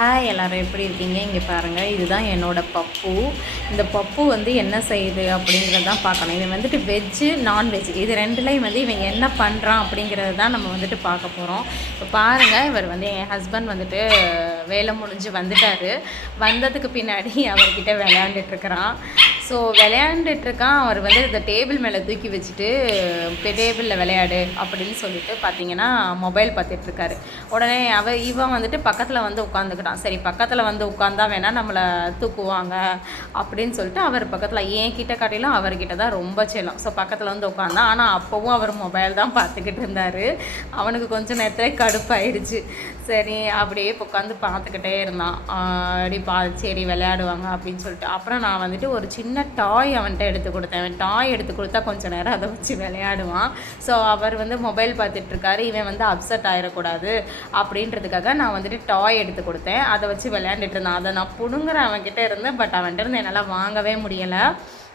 Hi எல்லோரும் எப்படி இருக்கீங்க? இங்கே பாருங்கள், இதுதான் என்னோடய பப்பு. இந்த பப்பு வந்து என்ன செய்யுது அப்படிங்கிறது தான் பார்க்கணும். இவன் வந்துட்டு வெஜ்ஜு நான்வெஜ் இது ரெண்டுலேயும் வந்து இவன் என்ன பண்ணுறான் அப்படிங்கிறது தான் நம்ம வந்துட்டு பார்க்க போகிறோம். இப்போ பாருங்கள், இவர் வந்து என் ஹஸ்பண்ட் வந்துட்டு வேலை முடிஞ்சு வந்துட்டார். வந்ததுக்கு பின்னாடி அவர்கிட்ட விளையாண்டுட்டுருக்கிறான். ஸோ விளையாண்டுட்ருக்கான். அவர் வந்து இந்த டேபிள் மேலே தூக்கி வச்சுட்டு டேபிளில் விளையாடு அப்படின்னு சொல்லிட்டு பார்த்தீங்கன்னா மொபைல் பார்த்துட்ருக்காரு. உடனே இவன் வந்துட்டு பக்கத்தில் வந்து உட்காந்துக்கிட்டான். சரி, பக்கத்தில் வந்து உட்காந்தா வேணால் நம்மளை தூக்குவாங்க அப்படின்னு சொல்லிட்டு அவர் பக்கத்தில் என் கிட்ட காட்டிலும் அவர்கிட்ட தான் ரொம்ப செல்லம். ஸோ பக்கத்தில் வந்து உட்காந்தான். ஆனால் அப்போவும் அவர் மொபைல் தான் பார்த்துக்கிட்டு இருந்தார். அவனுக்கு கொஞ்சம் நேரத்தில் கடுப்பாயிடுச்சு. சரி, அப்படியே உட்காந்து பார்த்துக்கிட்டே இருந்தான். சரி விளையாடுவாங்க அப்படின்னு சொல்லிட்டு அப்புறம் நான் வந்துட்டு ஒரு சின்ன டாய் அவன்கிட்ட எடுத்து கொடுத்தேன். அவன் டாய் எடுத்து கொடுத்தா கொஞ்சம் நேரம் அதை வச்சு விளையாடுவான். ஸோ அவர் வந்து மொபைல் பார்த்துட்ருக்காரு. இவன் வந்து அப்செட் ஆகிடக்கூடாது அப்படின்றதுக்காக நான் வந்துட்டு டாய் எடுத்து கொடுத்தேன். அதை வச்சு விளையாண்டுட்டு இருந்தான். அதை நான் பிடுங்குறேன் அவன்கிட்ட இருந்தேன். பட் அவன்கிட்ட இருந்து என்னால் வாங்கவே முடியலை.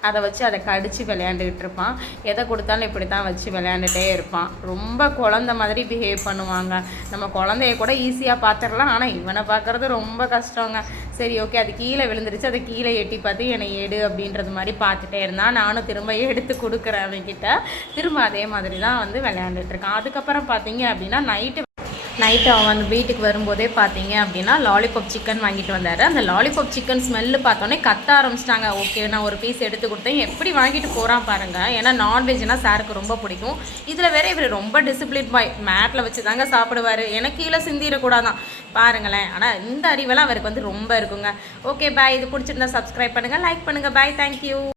அதை வச்சு அதை கடித்து விளையாண்டுக்கிட்டு இருப்பான். எதை கொடுத்தாலும் இப்படி தான் வச்சு விளையாண்டுட்டே இருப்பான். ரொம்ப குழந்த மாதிரி பிஹேவ் பண்ணுவாங்க. நம்ம குழந்தைய கூட ஈஸியாக பார்த்துடலாம், ஆனால் இவனை பார்க்குறது ரொம்ப கஷ்டங்க. சரி, ஓகே, அது கீழே விழுந்துருச்சு. அதை கீழே எட்டி பார்த்து என்னை எடு அப்படின்றது மாதிரி பார்த்துட்டே இருந்தான். நானும் திரும்ப எடுத்து கொடுக்குறேன் அவன்கிட்ட. திரும்ப அதே மாதிரி தான் வந்து விளையாண்டுட்ருக்கான். அதுக்கப்புறம் பார்த்தீங்க அப்படின்னா நைட்டு அவன் வந்து வீட்டுக்கு வரும்போதே பார்த்தீங்க அப்படின்னா லாலிபாப் சிக்கன் வாங்கிட்டு வந்தார். அந்த லாலிபாப் சிக்கன் ஸ்மெல்லு பார்த்தோன்னே கத்த ஆரம்பிச்சிட்டாங்க. ஓகே, நான் ஒரு பீஸ் எடுத்து கொடுத்தேன். எப்படி வாங்கிட்டு போகிறான் பாருங்கள். ஏன்னா நான்வெஜ்னால் சாருக்கு ரொம்ப பிடிக்கும். இதில் வேற இவர் ரொம்ப டிசிப்ளின் பாய். மேட்டில் வச்சு தாங்க சாப்பிடுவார். எனக்கு கீழே சிந்திடக்கூடாதான் பாருங்களேன். ஆனால் இந்த அறிவெல்லாம் அவருக்கு வந்து ரொம்ப இருக்குங்க. Okay bye. இது பிடிச்சிருந்தா சப்ஸ்கிரைப் பண்ணுங்கள், லைக் பண்ணுங்கள். பாய், தேங்க்யூ.